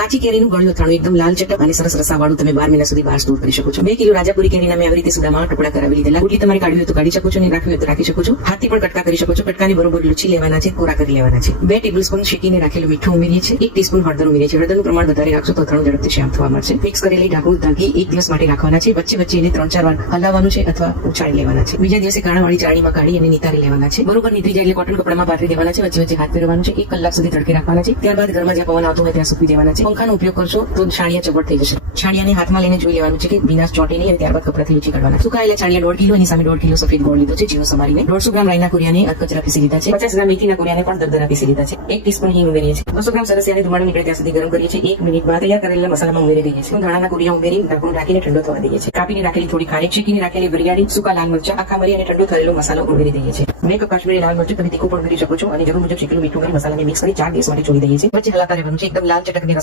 કાચી કેરીનું ગળ્યું અથાણું એકદમ લાલ ચટક અને સરસ રસાવાળું તમે બાર મહિના સુધી બહાર સ્ટોર કરી શકો છો. બે કિલો રાજાપુરી કેરીના મેં આવી રીતે સુદામાં ટુકડા કરાવી લીધેલા. ગુટલી તમારે કાઢવી તો કાઢી શકો છો અને રાખવી તો રાખી શકો છો. હાથથી પણ કટકા કરી શકો છો. કટકાની બરોબર લૂછી લેવાના છે, કોરા કરી લેવાના છે. બે ટેબલ સ્પૂન શેકીને રાખેલું મીઠું ઉમેરીએ છીએ. એક ટીસ્પૂન હળદર ઉમેરીએ છીએ. હળદરનું પ્રમાણ વધારે રાખશો તો અથાણું ઝડપથી શ્યામ થવા મળશે મિક્સ કરેલી ઢાંકણું ઢાંકી એક દિવસ માટે રાખવાના છે. વચ્ચે વચ્ચે એને ત્રણ ચાર વાર હલાવવાનું છે અથવા ઉછાળી લેવાના છે. બીજા દિવસે કાણાવાળી ચાળીમાં કાઢી અને નિતારી લેવાના છે. બરોબર નીતરી જાય એટલે કોટન કપડામાં પાથરી દેવાના છે. વચ્ચે વચ્ચે હાથ પહેરવાનું છે. એક કલાક સુધી તડકે રાખવાના છે. ત્યારબાદ ઘરમાં જ્યાં પવન આવતો હોય ત્યાં સૂકવી દેવાના છે. પંખાનો ઉપયોગ કરશો તો છાણિયા ચબડ થઈ જશે. છાણિયાને હાથમાં લઈને જોઈ લેવાનું છે કે ભીનાશ ચોટી નહીં અને ત્યારબાદ કપડાથી લૂછી કાઢવાના. સુકાયેલા છાણિયા દોઢ કિલો એની સામે દોઢ કિલો સફેદ ગોળ લીધો છે જીરો સમારીને. દોઢસો ગ્રામ રાઈના કુરિયાને અધકચરા પીસી લીધા છે. પચાસ ગ્રામ મેથીના કુરિયાને પણ દરદરા પીસી લીધા છે. એક ટીસ્પૂન હિંગ ઉમેરીએ છીએ. બસો ગ્રામ સરસિયાને ધુમાડો નીકળે ત્યાં સુધી ગરમ કરીએ છીએ. એક મિનિટ બાદ તૈયાર કરેલા મસાલામાં ઉમેરી દઈએ છીએ. ધાણાના કુરિયા ઉમેરી ઢાંકણું ઢાંકીને ઠંડો થવા દઈએ છીએ. કાપીને રાખેલી થોડી ખારી શેકીને રાખેલી બિરયાની સુકા લાલ મરચા, આખા મરી અને ઠંડો થયેલો મસાલો ઉમેરી દઈએ છીએ. મેં કાશ્મીરી લાલ મરચું તમે તીખું પણ ઉમેરી શકો છો અને જરૂર મુજબ શેકેલું મીઠું કરી મસાલાને મિક્સ કરી ચાર દિવસ માટે છોડી દઈએ છીએ. વચ્ચે હલાતા રહેવાનું છે. એકદમ લાલ ચટકની